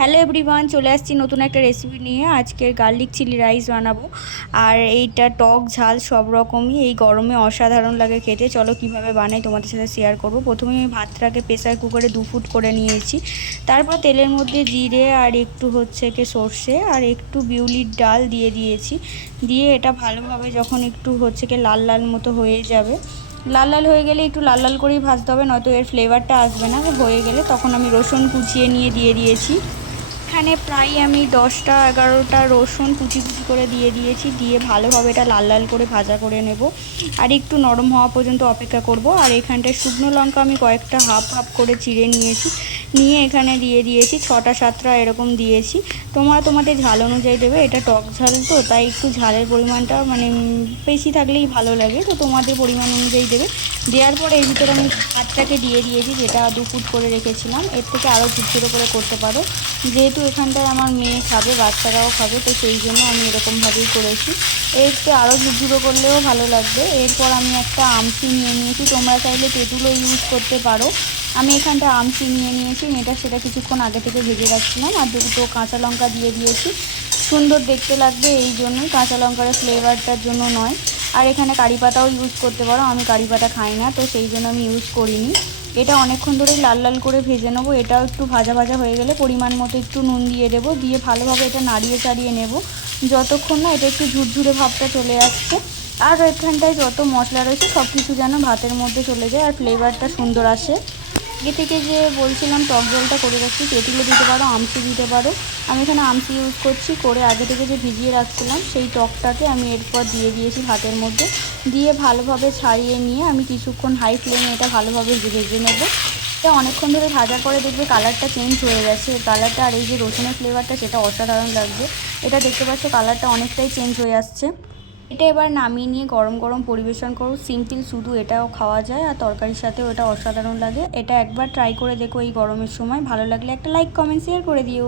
Hello everyone, চলে আসছি নতুন একটা রেসিপি নিয়ে। আজকের গার্লিক চিলি রাইস বানাবো। আর এইটা টক ঝাল সব রকমই এই গরমে অসাধারণ লাগে খেতে। চলো কিভাবে বানাই তোমাদের সাথে শেয়ার করব। প্রথমে আমি ভাতটাকে প্রেসার কুকারে 2 ফুট করে নিয়েছি। তারপর তেলের মধ্যে জিরে আর একটু সর্ষে আর একটু বিউলির ডাল দিয়ে দিয়েছি। দিয়ে এটা ভালোভাবে যখন একটু লাল লাল মতো হয়ে যাবে, লাল লাল হয়ে গেলে একটু লাল লাল করেই ভাজতে হবে, নয়তো এর ফ্লেভারটা আসবে না। হয়ে গেলে তখন আমি রসুন কুচিয়ে নিয়ে দিয়ে দিয়েছি। এখানে প্রায় আমি 10টা 11টা রসুন কুচি কুচি করে দিয়ে দিয়েছি। দিয়ে ভালোভাবে এটা লাল লাল করে ভাজা করে নেব আর একটু নরম হওয়া পর্যন্ত অপেক্ষা করব। আর এখানটায় শুকনো লঙ্কা আমি কয়েকটা হাফ হাফ করে চিড়ে নিয়েছি। নিয়ে এখানে দিয়ে দিয়েছি 6টা 7টা এরকম দিয়েছি। তোমরা তোমাদের ঝাল অনুযায়ী দেবে। এটা টক ঝাল তো, তাই একটু ঝালের পরিমাণটা বেশি থাকলেই ভালো লাগে, তো তোমাদের পরিমাণ অনুযায়ী দেবে। দেওয়ার পরে এর ভিতরে আমি ভাতটাকে দিয়ে দিয়েছি, যেটা 2 ফুট করে রেখেছিলাম। এর থেকে আরও ঝুরঝুরো করে করতে পারো, যেহেতু এখানটায় আমার মেয়ে খাবে, বাচ্চারাও খাবে, তো সেই জন্য আমি এরকমভাবেই করেছি। একটু আরও ঝুরঝুরো করলেও ভালো লাগবে। এরপর আমি একটা আমসি নিয়ে নিয়েছি, তোমরা চাইলে তেঁতুলও ইউজ করতে পারো। আমি এখানটা আমসি নিয়ে নিয়েছি, সেটা কিছুক্ষণ আগে থেকে ভেজে রাখছিলাম। আর 2টো কাঁচা লঙ্কা দিয়ে দিয়েছি, সুন্দর দেখতে লাগবে এই জন্যই, কাঁচা লঙ্কার ফ্লেভারটার জন্য নয়। আর এখানে কারি পাতাও ইউজ করতে পারো, আমি কারি পাতা খাই না, তো সেই জন্য আমি ইউজ করিনি। এটা অনেকক্ষণ ধরেই লাল লাল করে ভেজে নেবো। এটাও একটু ভাজা ভাজা হয়ে গেলে পরিমাণ মতো একটু নুন দিয়ে দেবো। দিয়ে ভালোভাবে এটা নাড়িয়ে চাড়িয়ে নেব, যতক্ষণ না এটা একটু ঝুরঝুরে ভাবটা চলে আসছে। আর এখানটায় যত মশলা রয়েছে সব কিছু যেন ভাতের মধ্যে চলে যায় আর ফ্লেভারটা সুন্দর আসে। আগে থেকে যে বলছিলাম টক জলটা করে রাখছি, তেঁতুলও দিতে পারো, আমসি দিতে পারো। আমি এখানে আমসি ইউজ করছি। করে আগে থেকে যে ভিজিয়ে রাখছিলাম সেই টকটাকে আমি এরপর দিয়ে দিয়েছি ভাতের মধ্যে। দিয়ে ভালোভাবে ছাড়িয়ে নিয়ে আমি কিছুক্ষণ হাই ফ্লেমে এটা ভালোভাবে ভেজে নেব। এটা অনেকক্ষণ ধরে ভাজার পরে দেখবে কালারটা চেঞ্জ হয়ে গেছে, কালারটা। আর এই যে রসুনের ফ্লেভারটা, সেটা অসাধারণ লাগবে। এটা দেখতে পাচ্ছ কালারটা অনেকটাই চেঞ্জ হয়ে আসছে। এটা এবার নামিয়ে নিয়ে গরম গরম পরিবেশন করো। সিম্পল, শুধু এটাও খাওয়া যায় আর তরকারির সাথেও এটা অসাধারণ লাগে। এটা একবার ট্রাই করে দেখো এই গরমের সময়। ভালো লাগলে একটা লাইক কমেন্ট শেয়ার করে দিও।